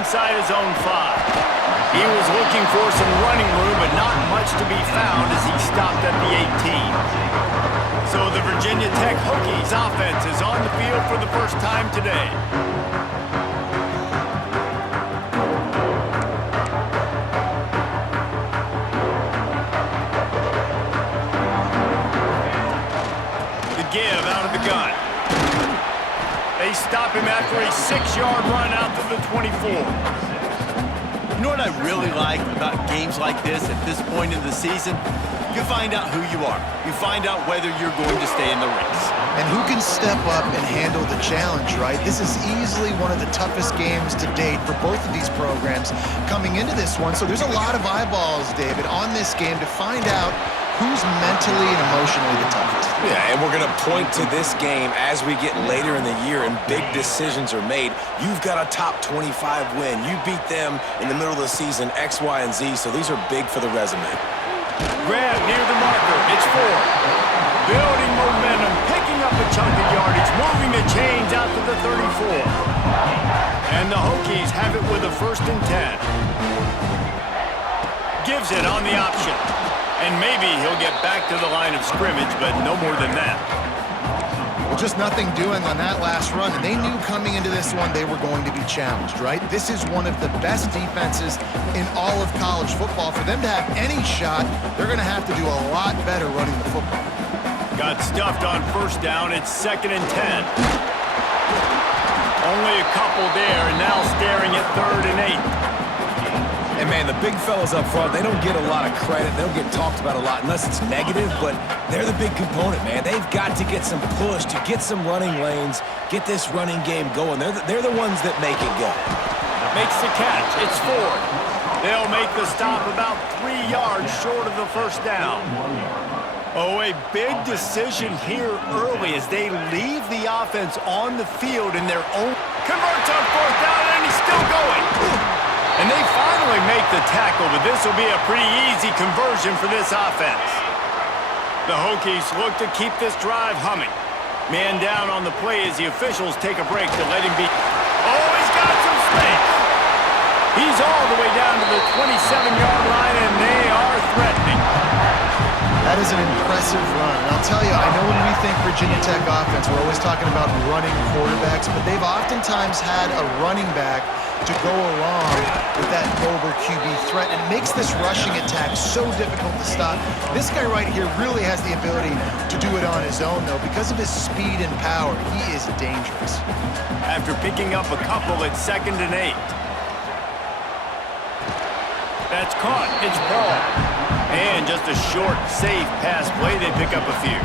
inside his own 5. He was looking for some running room, but not much to be found as he stopped at the 18. So the Virginia Tech Hokies offense is on the field for the first time today. The give out of the gun. They stop him after a 6-yard run out to the 24. You know what I really like about games like this at this point in the season? You find out who you are. You find out whether you're going to stay in the race. And who can step up and handle the challenge, right? This is easily one of the toughest games to date for both of these programs coming into this one. So there's a lot of eyeballs, David, on this game to find out who's mentally and emotionally the toughest. Yeah, and we're going to point to this game as we get later in the year and big decisions are made. You've got a top 25 win. You beat them in the middle of the season, X, Y, and Z, so these are big for the resume. Grab near the marker. It's 4. Building momentum, picking up a chunk of yardage, moving the chains out to the 34. And the Hokies have it with a 1st and 10. Gives it on the option. And maybe he'll get back to the line of scrimmage, but no more than that. Well, just nothing doing on that last run, and they knew coming into this one they were going to be challenged, right? This is one of the best defenses in all of college football. For them to have any shot, they're going to have to do a lot better running the football. Got stuffed on 1st down. It's 2nd and 10. Only a couple there, and now staring at 3rd and 8. And, man, the big fellas up front, they don't get a lot of credit. They don't get talked about a lot unless it's negative, but they're the big component, man. They've got to get some push, to get some running lanes, get this running game going. They're the ones that make it go. Makes the catch. It's 4. They'll make the stop about 3 yards short of the 1st down. Oh, a big decision here early as they leave the offense on the field in their own. Converts on 4th down, and he's still going. And they finally make the tackle, but this will be a pretty easy conversion for this offense. The Hokies look to keep this drive humming. Man down on the play as the officials take a break to let him be. Oh, he's got some space. He's all the way down to the 27-yard line, and they are threatening. That is an impressive run. And I'll tell you, I know when we think Virginia Tech offense, we're always talking about running quarterbacks, but they've oftentimes had a running back to go along with that mobile QB threat. It makes this rushing attack so difficult to stop. This guy right here really has the ability to do it on his own, though. Because of his speed and power, he is dangerous. After picking up a couple at 2nd and 8. That's caught. It's Paul. And just a short, safe pass play. They pick up a few.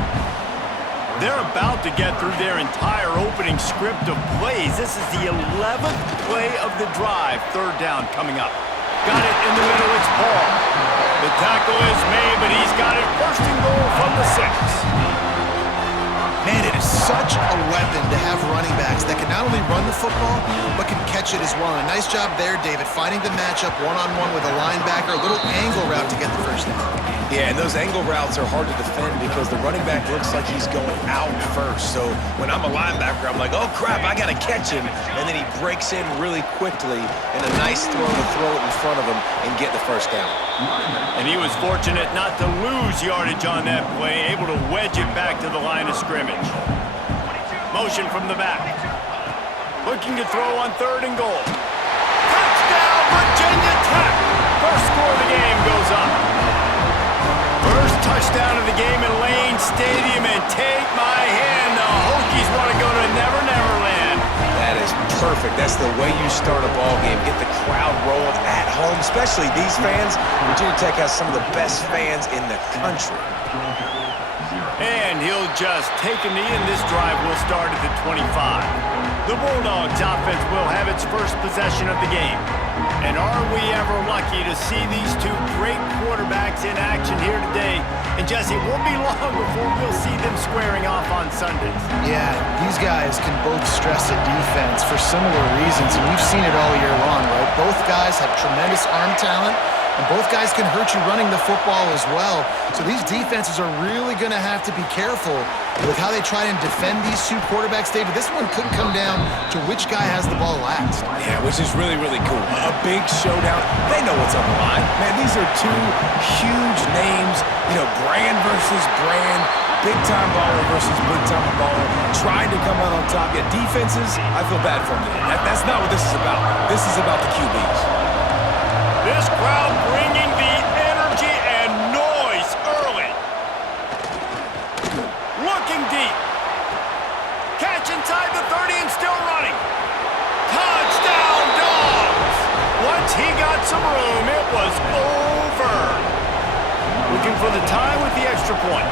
They're about to get through their entire opening script of plays. This is the 11th play of the drive. 3rd down coming up. Got it in the middle. It's Paul. The tackle is made, but he's got it 1st and goal from the 6. Man, it is such a weapon to have running backs that can not only run the football, but can catch it as well. And a nice job there, David, finding the matchup one-on-one with a linebacker, a little angle route to get the 1st down. Yeah, and those angle routes are hard to defend because the running back looks like he's going out first. So when I'm a linebacker, I'm like, oh, crap, I got to catch him. And then he breaks in really quickly, and a nice throw to throw it in front of him and get the 1st down. And he was fortunate not to lose yardage on that play, able to wedge it back to the line of scrimmage. Motion from the back. Looking to throw on 3rd and goal. Touchdown, Virginia Tech! First score of the game goes up. First touchdown of the game in Lane Stadium, and take my hand, the Hokies want to go to Never Never Land. That is perfect. That's the way you start a ball game. Get the crowd rolling at home, especially these fans. Virginia Tech has some of the best fans in the country. And he'll just take a knee, and this drive will start at the 25. The Bulldogs offense will have its first possession of the game. And are we ever lucky to see these two great quarterbacks in action here today? And Jesse, it won't be long before we'll see them squaring off on Sundays. Yeah, these guys can both stress a defense for similar reasons, and we've seen it all year long, right? Both guys have tremendous arm talent, and both guys can hurt you running the football as well. So these defenses are really going to have to be careful With how they try and defend these two quarterbacks, David, this one could come down to which guy has the ball last. Yeah, which is really, really cool. A big showdown. They know what's on the line. Man, these are two huge names. You know, brand versus brand. Big-time baller versus big-time baller. Trying to come out on top. Yeah, defenses, I feel bad for them. That's not what this is about. This is about the QBs. This crowd bringing the energy and noise early. Looking deep. Catch inside the 30 and still running. Touchdown, Dogs! Once he got some room, it was over. Looking for the tie with the extra point.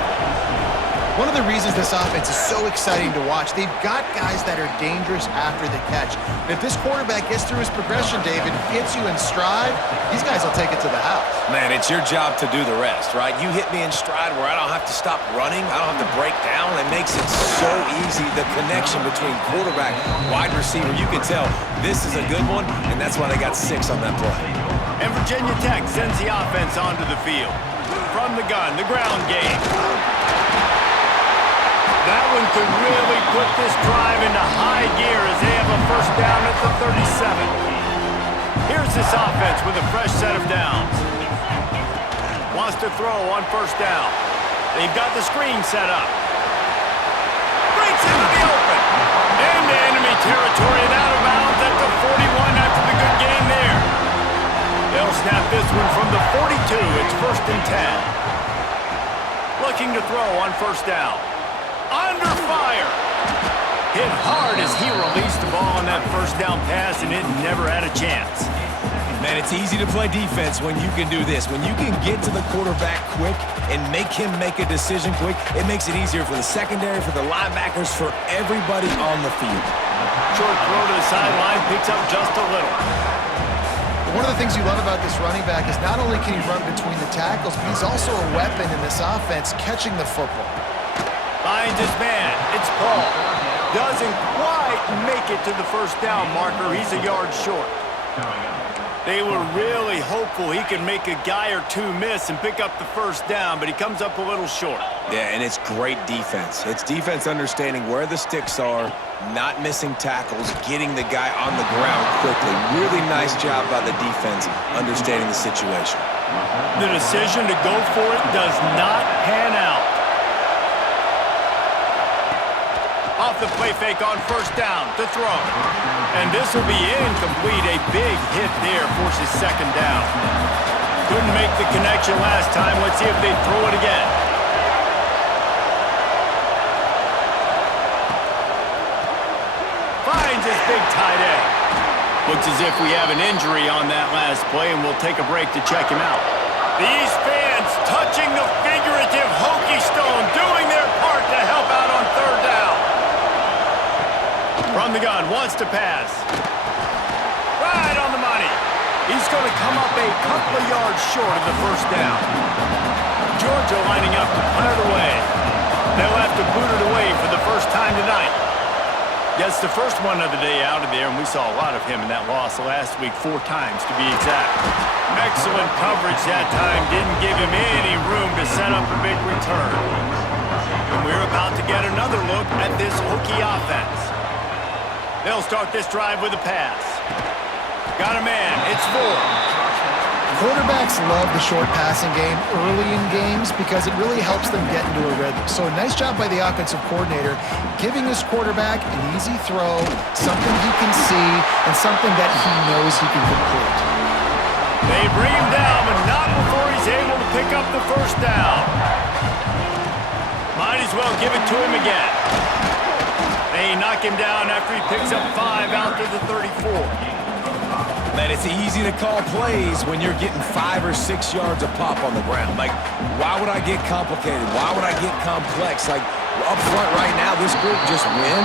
One of the reasons this offense is so exciting to watch, they've got guys that are dangerous after the catch. If this quarterback gets through his progression, David, hits you in stride, these guys will take it to the house. Man, it's your job to do the rest, right? You hit me in stride where I don't have to stop running. I don't have to break down. It makes it so easy. The connection between quarterback, wide receiver, you can tell this is a good one, and that's why they got 6 on that play. And Virginia Tech sends the offense onto the field. From the gun, the ground game. That one could really put this drive into high gear as they have a first down at the 37. Here's this offense with a fresh set of downs. Wants to throw on first down. They've got the screen set up. Breaks into the open. Into enemy territory and out of bounds at the 41 after the good game there. They'll snap this one from the 42. It's 1st and 10. Looking to throw on first down. Under fire. Hit hard as he released the ball on that first down pass, and it never had a chance. Man, it's easy to play defense when you can do this. When you can get to the quarterback quick and make him make a decision quick, it makes it easier for the secondary, for the linebackers, for everybody on the field. Short throw to the sideline, picks up just a little. One of the things you love about this running back is not only can he run between the tackles, but he's also a weapon in this offense catching the football. Finds his man. It's Paul. Doesn't quite make it to the first down marker. He's a yard short. They were really hopeful he could make a guy or two miss and pick up the first down, but he comes up a little short. Yeah, and it's great defense. It's defense understanding where the sticks are, not missing tackles, getting the guy on the ground quickly. Really nice job by the defense understanding the situation. The decision to go for it does not pan out. Off the play fake on first down to throw. And this will be incomplete. A big hit there forces second down. Couldn't make the connection last time. Let's see if they throw it again. Finds his big tight end. Looks as if we have an injury on that last play, and we'll take a break to check him out. These fans touching the figurative hokey stone, doing their part to help out on third down. From the gun, wants to pass. Right on the money. He's going to come up a couple of yards short of the first down. Georgia lining up to punt it away. They'll have to boot it away for the first time tonight. Gets the first one of the day out of there, and we saw a lot of him in that loss last week, 4 times to be exact. Excellent coverage that time. Didn't give him any room to set up a big return. And we're about to get another look at this hokey offense. They'll start this drive with a pass. Got a man. It's 4. Quarterbacks love the short passing game early in games because it really helps them get into a rhythm. So a nice job by the offensive coordinator giving his quarterback an easy throw, something he can see, and something that he knows he can complete. They bring him down, but not before he's able to pick up the first down. Might as well give it to him again. They knock him down after he picks up 5 out to the 34. Man, it's easy to call plays when you're getting 5 or 6 yards a pop on the ground. Like, why would I get complicated? Why would I get complex? Like, up front right now, this group just win,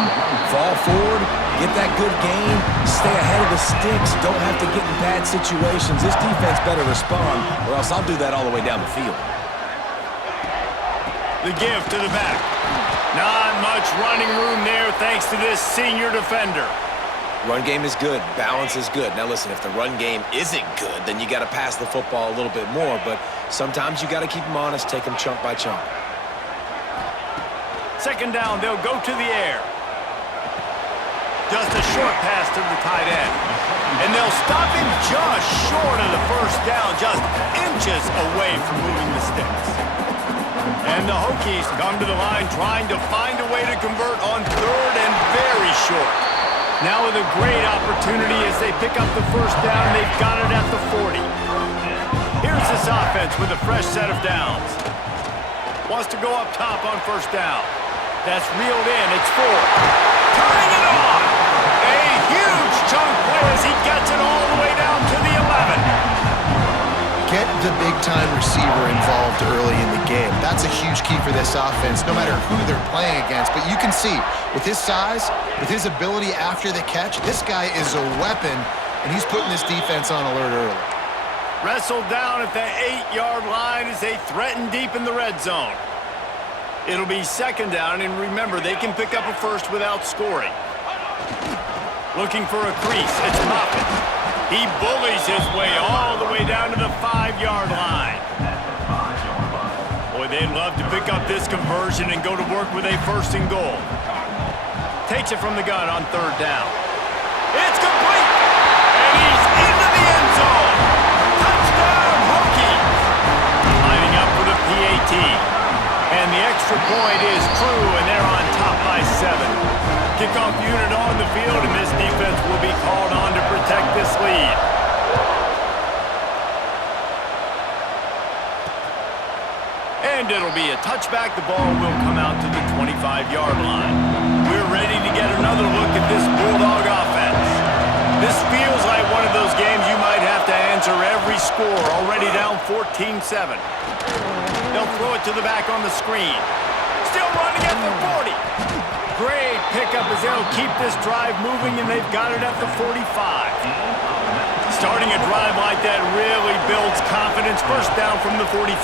fall forward, get that good gain, stay ahead of the sticks, don't have to get in bad situations. This defense better respond, or else I'll do that all the way down the field. The give to the back. Not much running room there thanks to this senior defender. Run game is good. Balance is good. Now listen, if the run game isn't good, then you got to pass the football a little bit more. But sometimes you got to keep them honest, take them chunk by chunk. Second down, they'll go to the air. Just a short pass to the tight end. And they'll stop him just short of the first down, just inches away from moving the sticks. And the Hokies come to the line trying to find a way to convert on third and very short. Now with a great opportunity as they pick up the first down, they've got it at the 40. Here's this offense with a fresh set of downs. Wants to go up top on first down. That's reeled in. It's 4. Turning it on. A huge chunk play as he gets it all the way down to the 11. Get the big-time receiver involved early in the game. That's a huge key for this offense, no matter who they're playing against. But you can see, with his size, with his ability after the catch, this guy is a weapon, and he's putting this defense on alert early. Wrestled down at the 8-yard line as they threaten deep in the red zone. It'll be second down, and remember, they can pick up a first without scoring. Looking for a crease, it's Moffitt. He bullies his way all the way down to the 5-yard line. Boy, they'd love to pick up this conversion and go to work with a first and goal. Takes it from the gun on third down. It's complete! And he's into the end zone! Touchdown, Hokies! Lining up for the PAT. And the extra point is true, and they're on top by 7. Kickoff unit on the field, and this defense will be called on to protect this lead. And it'll be a touchback. The ball will come out to the 25-yard line. We're ready to get another look at this Bulldog offense. This feels like one of those games you might have to answer every score, already down 14-7. They'll throw it to the back on the screen. Still running at the 40. Great pickup as they'll keep this drive moving, and they've got it at the 45. Starting a drive like that really builds confidence. First down from the 45.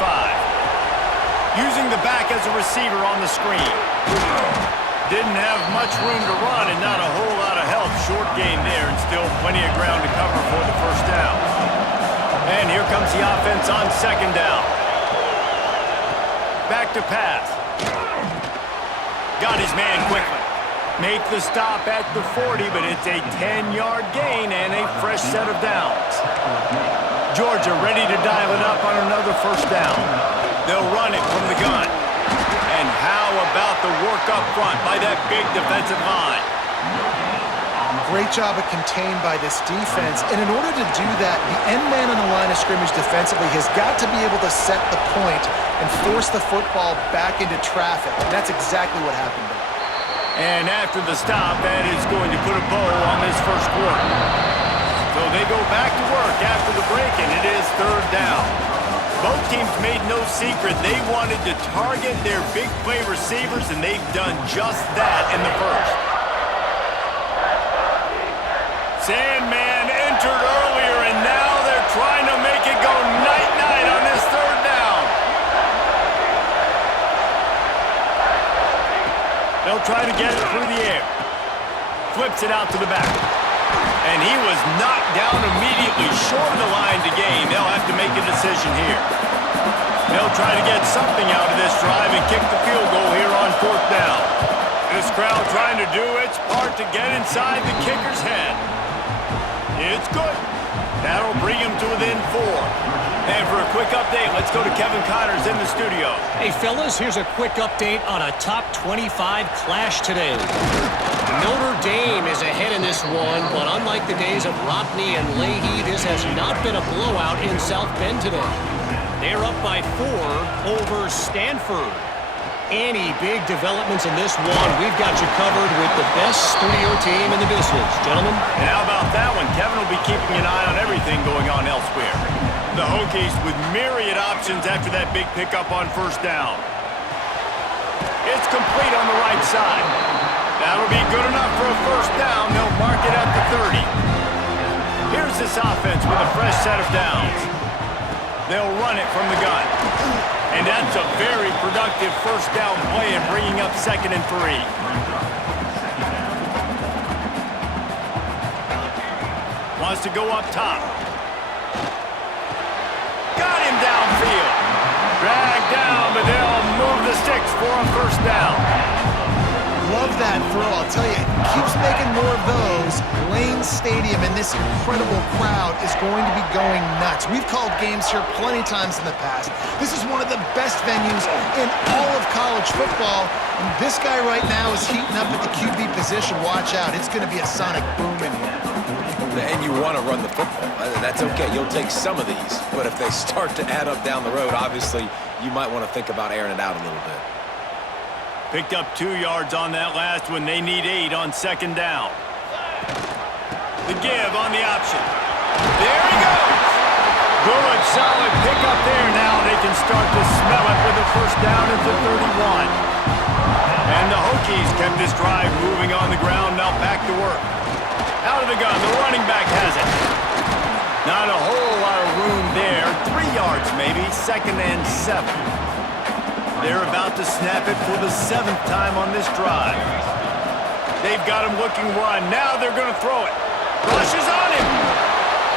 Using the back as a receiver on the screen. Didn't have much room to run and not a whole lot of help. Short gain there and still plenty of ground to cover for the first down. And here comes the offense on second down. Back to pass. Got his man quickly. Make the stop at the 40, but it's a 10-yard gain and a fresh set of downs. Georgia ready to dial it up on another first down. They'll run it from the gun. And how about the work up front by that big defensive line? Great job of contained by this defense. And in order to do that, the end man on the line of scrimmage defensively has got to be able to set the point and force the football back into traffic. And that's exactly what happened there. And after the stop, that is going to put a bow on this first quarter. So they go back to work after the break, and it is third down. Both teams made no secret they wanted to target their big play receivers, and they've done just that in the first. Sandman entered earlier, and now they're trying to make it go night-night on this third down. They'll try to get it through the air. Flips it out to the back. And he was knocked down immediately short of the line to gain. They'll have to make a decision here. They'll try to get something out of this drive and kick the field goal here on fourth down. This crowd trying to do its part to get inside the kicker's head. It's good. That'll bring him to within 4. And for a quick update, let's go to Kevin Connors in the studio. Hey, fellas, here's a quick update on a top 25 clash today. Notre Dame is ahead in this one, but unlike the days of Rodney and Leahy, this has not been a blowout in South Bend today. They're up by 4 over Stanford. Any big developments in this one, we've got you covered with the best studio team in the business, gentlemen. And how about that one? Kevin will be keeping an eye on everything going on elsewhere. The Hokies with myriad options after that big pickup on first down. It's complete on the right side. That'll be good enough for a first down. They'll mark it at the 30. Here's this offense with a fresh set of downs. They'll run it from the gun. And that's a very productive first down play and bringing up 2nd and 3. Wants to go up top. Got him downfield. Dragged down, but they'll move the sticks for a first down. Love that throw. I'll tell you, keeps making more of those. Lane Stadium and this incredible crowd is going to be going nuts. We've called games here plenty of times in the past. This is one of the best venues in all of college football. And this guy right now is heating up at the QB position. Watch out. It's going to be a sonic boom in here. And you want to run the football. That's okay. You'll take some of these. But if they start to add up down the road, obviously, you might want to think about airing it out a little bit. Picked up 2 yards on that last one. They need 8 on second down. The give on the option. There he goes. Good, solid pickup there. Now they can start to smell it with a first down at the 31. And the Hokies kept this drive moving on the ground. Now back to work. Out of the gun. The running back has it. Not a whole lot of room there. 3 yards maybe. Second and 7. They're about to snap it for the 7th time on this drive. They've got him looking run. Now they're going to throw it. Rushes on him.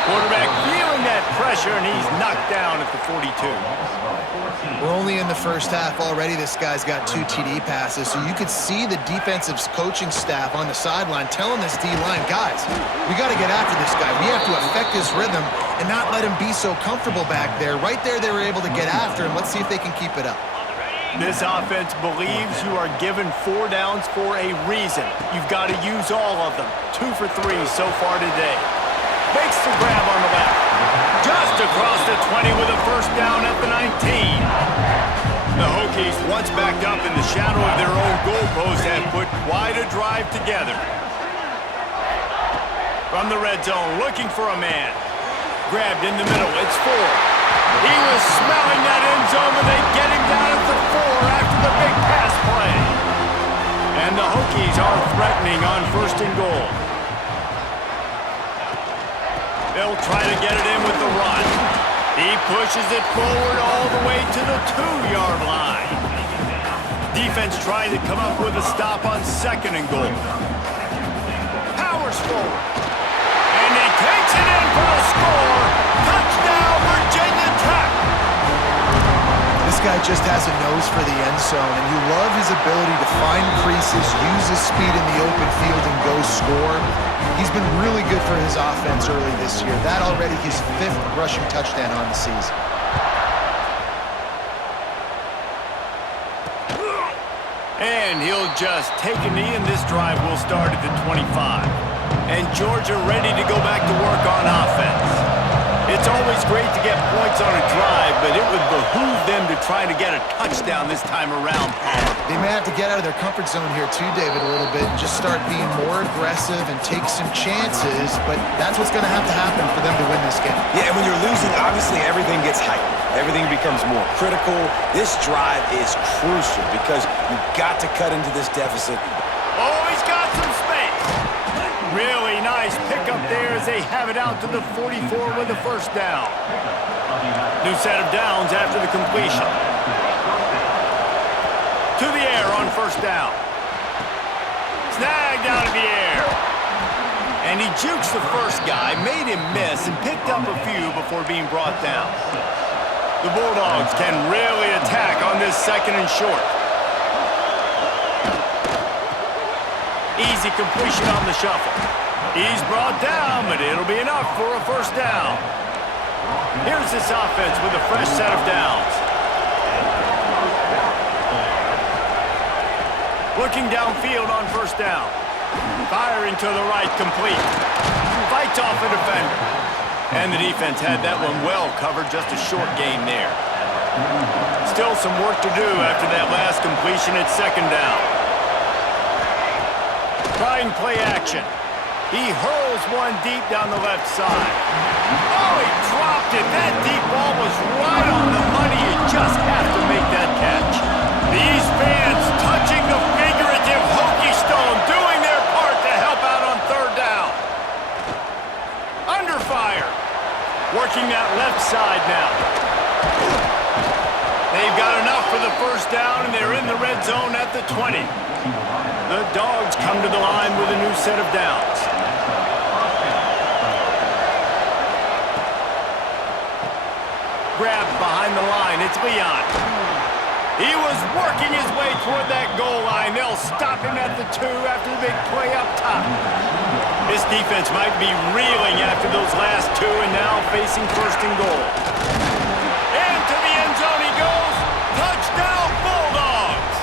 Quarterback feeling that pressure, and he's knocked down at the 42. We're only in the first half already. This guy's got 2 TD passes, so you could see the defensive coaching staff on the sideline telling this D-line, guys, we got to get after this guy. We have to affect his rhythm and not let him be so comfortable back there. Right there, they were able to get after him. Let's see if they can keep it up. This offense believes you are given 4 downs for a reason. You've got to use all of them. 2 for 3 so far today. Makes the grab on the left. Just across the 20 with a first down at the 19. The Hokies, once backed up in the shadow of their own goalpost, have put quite a drive together. From the red zone, looking for a man. Grabbed in the middle. It's 4. He was smelling that end zone, but they get him down at the 4 after the big pass play. And the Hokies are threatening on first and goal. They'll try to get it in with the run. He pushes it forward all the way to the 2-yard line. Defense trying to come up with a stop on second and goal. Powers forward. And he takes it in for the score. Touchdown, Virginia Tech. This guy just has a nose for the end zone, and you love his ability to find creases, use his speed in the open field, and go score. He's been really good for his offense early this year. That already his 5th rushing touchdown on the season. And he'll just take a knee, and this drive will start at the 25. And Georgia ready to go back to work on offense. It's always great to get points on a drive, but it would behoove them to try to get a touchdown this time around, Palmer. They may have to get out of their comfort zone here too, David, a little bit, and just start being more aggressive and take some chances, but that's what's going to happen for them to win this game. Yeah, and when you're losing, obviously everything gets heightened. Everything becomes more critical. This drive is crucial because you've got to cut into this deficit. Oh, he's got some space. Really nice pickup there as they have it out to the 44 with the first down. New set of downs after the completion. To the air on first down. Snagged out of the air. And he jukes the first guy, made him miss, and picked up a few before being brought down. The Bulldogs can really attack on this second and short. Easy completion on the shuffle. He's brought down, but it'll be enough for a first down. Here's this offense with a fresh set of downs. Looking downfield on first down. Firing to the right, complete. Fights off a defender. And the defense had that one well covered, just a short gain there. Still some work to do after that last completion at second down. Trying play action. He hurls one deep down the left side. Oh, he dropped it. That deep ball was right on the money. You just have to make that catch. These fans touching the figurative Hokie stone, doing their part to help out on third down. Under fire. Working that left side now. They've got enough for the first down, and they're in the red zone at the 20. The Dogs come to the line with a new set of downs. Grabbed behind the line. It's Leon. He was working his way toward that goal line. They'll They'll stop him at the 2 after the big play up top. This defense might be reeling after those last 2 and now facing 1st and goal. Into the end zone he goes. Touchdown, Bulldogs!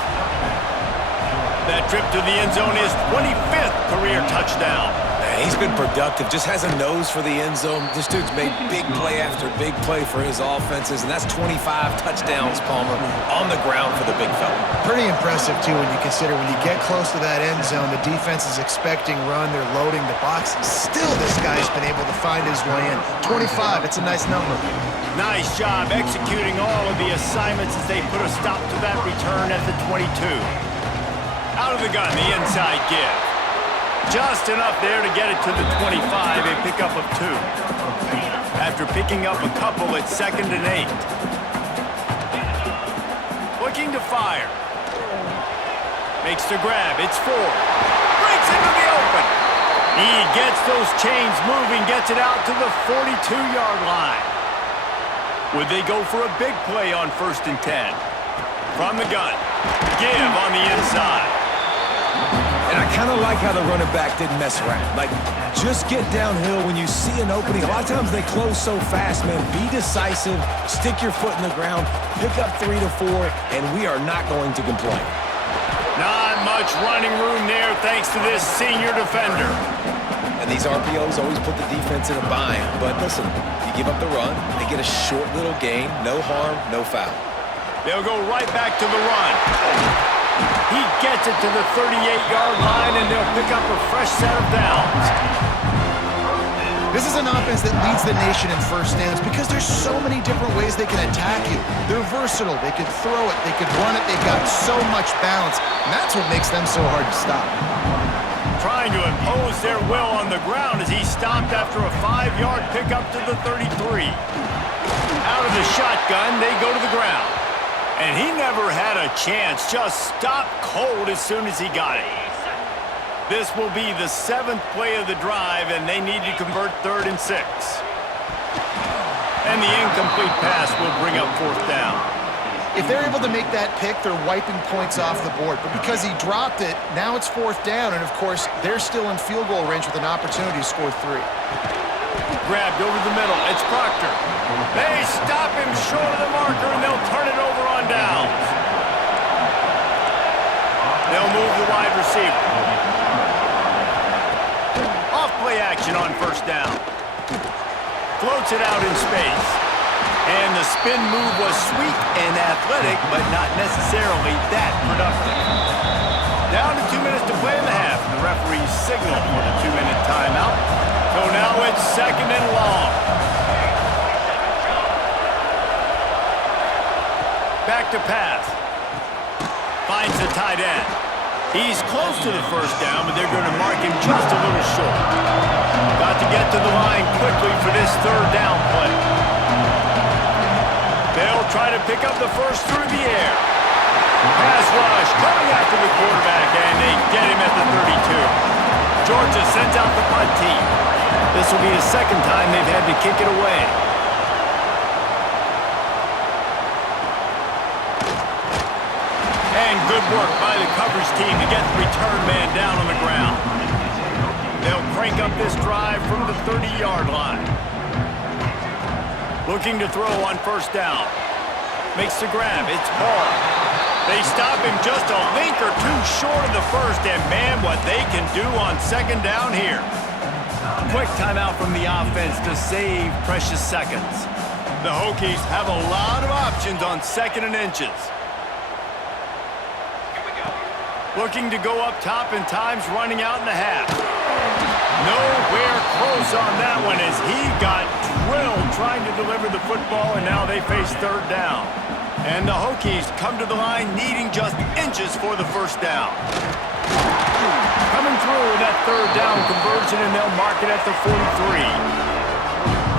That trip to the end zone is 25th career touchdown. Man, he's been productive, just has a nose for the end zone. This dude's made big play after big play for his offenses, and that's 25 touchdowns, Palmer, on the ground for the big fella. Pretty impressive, too, when you consider when you get close to that end zone, the defense is expecting run, they're loading the box. Still, this guy's been able to find his way in. 25, it's a nice number. Nice job executing all of the assignments as they put a stop to that return at the 22. Out of the gun, the inside give. Just enough there to get it to the 25, a pickup of 2. After picking up a couple, it's 2nd and 8. Looking to fire. Makes the grab, it's 4. Breaks into the open. He gets those chains moving, gets it out to the 42-yard line. Would they go for a big play on 1st and 10? From the gun. Give on the inside. And I kind of like how the running back didn't mess around. Like, just get downhill when you see an opening. A lot of times they close so fast, man. Be decisive, stick your foot in the ground, pick up 3 to 4, and we are not going to complain. Not much running room there thanks to this senior defender. And these RPOs always put the defense in a bind. But listen, you give up the run, they get a short little gain, no harm, no foul. They'll go right back to the run. He gets it to the 38-yard line, and they'll pick up a fresh set of downs. This is an offense that leads the nation in first downs because there's so many different ways they can attack you. They're versatile. They could throw it. They could run it. They've got so much balance, and that's what makes them so hard to stop. Trying to impose their will on the ground as he stopped after a 5-yard pickup to the 33. Out of the shotgun, they go to the ground. And he never had a chance, just stopped cold as soon as he got it. This will be the 7th play of the drive, and they need to convert 3rd and 6. And the incomplete pass will bring up 4th down. If they're able to make that pick, they're wiping points off the board. But because he dropped it, now it's 4th down, and of course, they're still in field goal range with an opportunity to score 3. Grabbed over the middle. It's Proctor. They stop him short of the marker, and they'll turn it over on downs. They'll move the wide receiver. Off play action on 1st down. Floats it out in space. And the spin move was sweet and athletic, but not necessarily that productive. Down to 2 minutes to play in the half. The referees signal for the 2-minute timeout. So now it's 2nd and long. Back to pass. Finds the tight end. He's close to the 1st down, but they're going to mark him just a little short. Got to get to the line quickly for this 3rd down play. They'll try to pick up the first through the air. Pass rush coming after the quarterback, and they get him at the 32. Georgia sends out the punt team. This will be the 2nd time they've had to kick it away. And good work by the coverage team to get the return man down on the ground. They'll crank up this drive from the 30-yard line. Looking to throw on 1st down. Makes the grab. It's Paul. They stop him just a link or 2 short of the 1st, and man, what they can do on 2nd down here. Quick timeout from the offense to save precious seconds. The Hokies have a lot of options on 2nd and inches. Looking to go up top, and time's running out in the half. Nowhere close on that one as he got drilled trying to deliver the football, and now they face 3rd down. And the Hokies come to the line needing just inches for the 1st down. Coming through with that 3rd down conversion, and they'll mark it at the 43.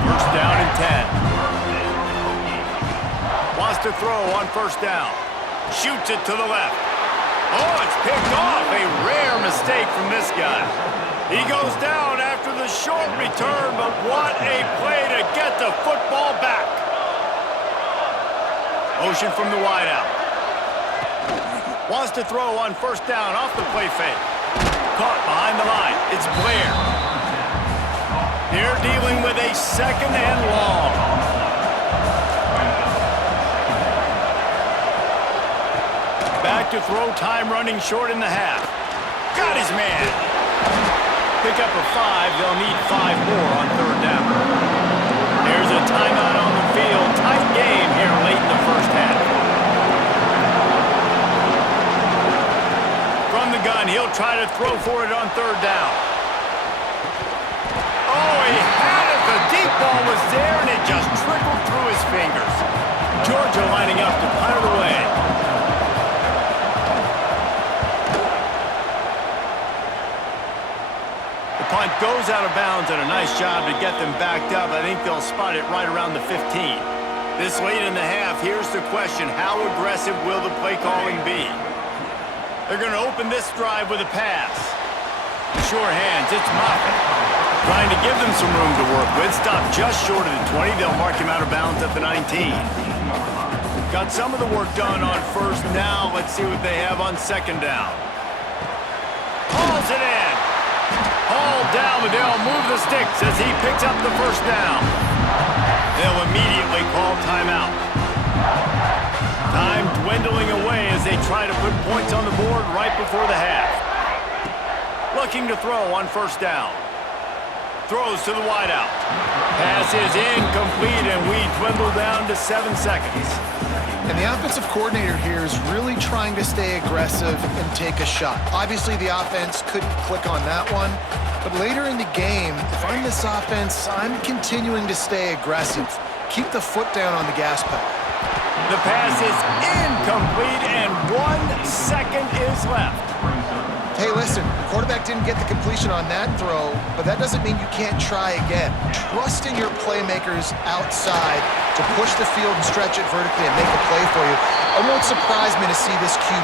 1st down and 10. Wants to throw on 1st down. Shoots it to the left. Oh, it's picked off. A rare mistake from this guy. He goes down after the short return, but what a play to get the football back. Motion from the wideout. Wants to throw on first down off the play fake. Caught behind the line. It's Blair. They're dealing with a second and long. Back to throw, time running short in the half. Got his man. Pick up a 5. They'll need 5 more on third down. There's a timeout on the field. Tight game here late in the first half. From the gun, he'll try to throw for it on third down. Oh, he had it. The deep ball was there, and it just trickled through his fingers. Georgia lining up to punt it away. The punt goes out of bounds, and a nice job to get them backed up. I think they'll spot it right around the 15. This late in the half, here's the question. How aggressive will the play calling be? They're going to open this drive with a pass. Sure hands, it's Moffitt. Trying to give them some room to work with. Stopped just short of the 20. They'll mark him out of bounds at the 19. Got some of the work done on first. Now let's see what they have on second down. Hauls it in. Hauled down, but they'll move the sticks as he picks up the first down. They'll immediately call timeout. Time dwindling away as they try to put points on the board right before the half. Looking to throw on first down. Throws to the wideout. Pass is incomplete, and we dwindle down to 7 seconds. And the offensive coordinator here is really trying to stay aggressive and take a shot. Obviously, the offense couldn't click on that one. But later in the game, if I'm this offense, I'm continuing to stay aggressive. Keep the foot down on the gas pedal. The pass is incomplete, and 1 second is left. Hey, listen, the quarterback didn't get the completion on that throw, but that doesn't mean you can't try again. Trust in your playmakers outside to push the field and stretch it vertically and make a play for you. It won't surprise me to see this QB